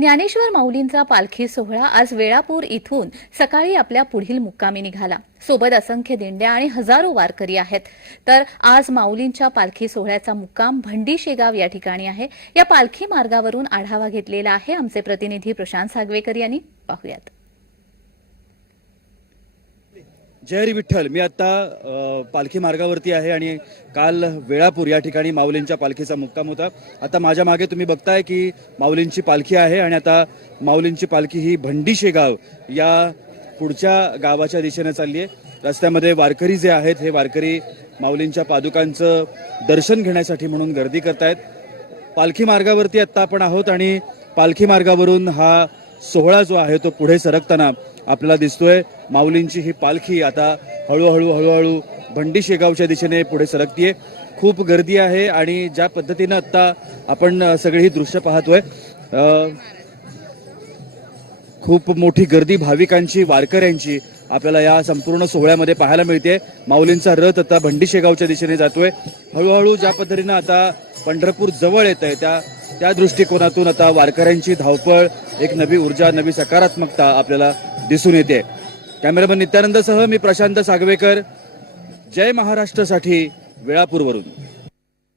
ज्ञानेश्वर माऊलींचा पालखी सोहळा आज वेळापूर इथून सकाळी आपल्या पुढील मुक्कामी निघाला. सोबत असंख्य दिंड्या आणि हजारो वारकरी आहेत. तर आज माऊलींच्या पालखी सोहळ्याचा मुक्काम भंडी शेगाव या ठिकाणी आहे. या पालखी मार्गावरून आढावा घेतलेला आहे आमचे प्रतिनिधी प्रशांत सागवेकर यांनी. पाहुयात. जय हरी विठ्ठल. मी आता पालखी मार्गावरती आहे आणि काल वेळापूर या ठिकाणी माऊलींच्या पालखीचा मुक्काम होता. आता माझ्या मागे तुम्ही बघताय की माऊलींची पालखी आहे आणि आता माऊलींची पालखी ही भंडी शेगाव या पुढच्या गावाच्या दिशेने चालली आहे. रस्त्यामध्ये वारकरी जे आहेत हे वारकरी माऊलींच्या पादुकांचं दर्शन घेण्यासाठी म्हणून गर्दी करतायत. पालखी मार्गावरती आत्ता आपण आहोत आणि पालखी मार्गावरून हा सोहळा जो आहे तो पुढे सरकताना आपल्याला दिसतोय. माऊलींची ही पालखी आता हळूहळू हळूहळू भंडी शेगावच्या दिशेने पुढे सरकतीये. खूप गर्दी आहे आणि ज्या पद्धतीनं आत्ता आपण सगळी ही दृश्य पाहतोय खूप मोठी गर्दी भाविकांची वारकऱ्यांची आपल्याला या संपूर्ण सोहळ्यामध्ये पाहायला मिळते माऊलींचा रथ आता भंडी शेगावच्या दिशेने जातोय. हळूहळू ज्या पद्धतीनं आता पंढरपूर जवळ येत आहे त्या त्या दृष्टिकोनातून आता वारकऱ्यांची धावपळ एक नवी ऊर्जा नवी सकारात्मकता आपल्याला दिसून येते. कॅमेरामन नित्यानंदसह मी प्रशांत सागवेकर. जय महाराष्ट्रसाठी वेळापूरवरून.